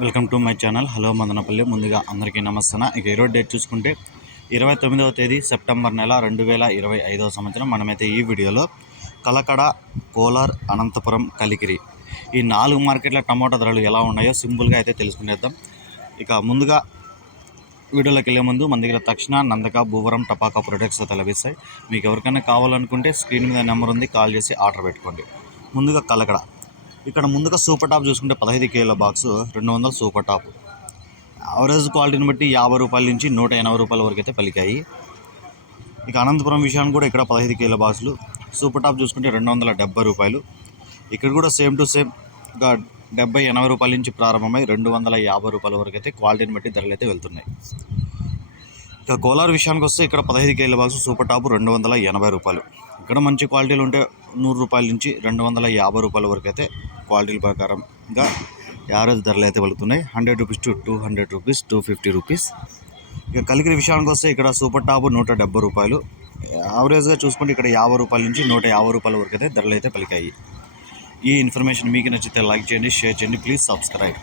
Welcome to my channel. Hello Madanapalle. ముందుగా అందరికీ నమస్తన ఇక ఈరోజు డేట్ చూసుకుంటే ఇరవై తొమ్మిదవ తేదీ సెప్టెంబర్ నెల రెండు వేల ఇరవై ఐదవ సంవత్సరం. మనమైతే ఈ వీడియోలో కలకడ కోలార్ అనంతపురం కలికిరి ఈ నాలుగు మార్కెట్ల టమాటా ధరలు ఎలా ఉన్నాయో సింపుల్గా అయితే తెలుసుకునేద్దాం. ఇక ముందుగా వీడియోలోకి వెళ్ళే ముందు మన దగ్గర తక్షణ నందక భూవరం టపాకా ప్రొడక్ట్స్ అయితే లభిస్తాయి. మీకు ఎవరికైనా కావాలనుకుంటే స్క్రీన్ మీద నెంబర్ ఉంది కాల్ చేసి ఆర్డర్ పెట్టుకోండి. ముందుగా కలకడ. ఇక్కడ ముందుగా సూపర్ టాప్ చూసుకుంటే పదహైదు కేల బాక్స్ రెండు వందల సూపర్ టాప్. యావరేజ్ క్వాలిటీని బట్టి యాభై రూపాయల నుంచి నూట ఎనభై రూపాయల వరకు అయితే పలికాయి. ఇక అనంతపురం విషయాన్ని కూడా ఇక్కడ పదహైదు కేల బాక్సులు. సూపర్ టాప్ చూసుకుంటే రెండు వందల డెబ్బై రూపాయలు. ఇక్కడ కూడా సేమ్ టు సేమ్ ఇంకా డెబ్బై ఎనభై రూపాయల నుంచి ప్రారంభమై రెండు వందల యాభై రూపాయల వరకు అయితే క్వాలిటీని బట్టి ధరలు అయితే వెళ్తున్నాయి. ఇక కోలార్ విషయానికి వస్తే ఇక్కడ పదహైదు కేల బాక్స్ సూపర్ టాప్ రెండు వందల ఎనభై రూపాయలు. ఇక్కడ మంచి క్వాలిటీలు ఉంటే నూరు రూపాయల నుంచి రెండు వందల యాభై రూపాయల వరకు అయితే క్వాలిటీల ప్రకారంగా యావరేజ్ ధరలు అయితే వెళుతున్నాయి. Hundred rupees to two hundred rupees two fifty rupees. ఇక కలిగిన విషయానికి వస్తే ఇక్కడ సూపర్ టాప్ నూట డెబ్బై రూపాయలు. యావరేజ్గా చూసుకుంటే ఇక్కడ యాభై రూపాయల నుంచి నూట యాభై రూపాయల వరకు అయితే ధరలు అయితే పలికాయి. ఈ ఇన్ఫర్మేషన్ మీకు నచ్చితే లైక్ చేయండి షేర్ చేయండి ప్లీజ్ సబ్స్క్రైబ్.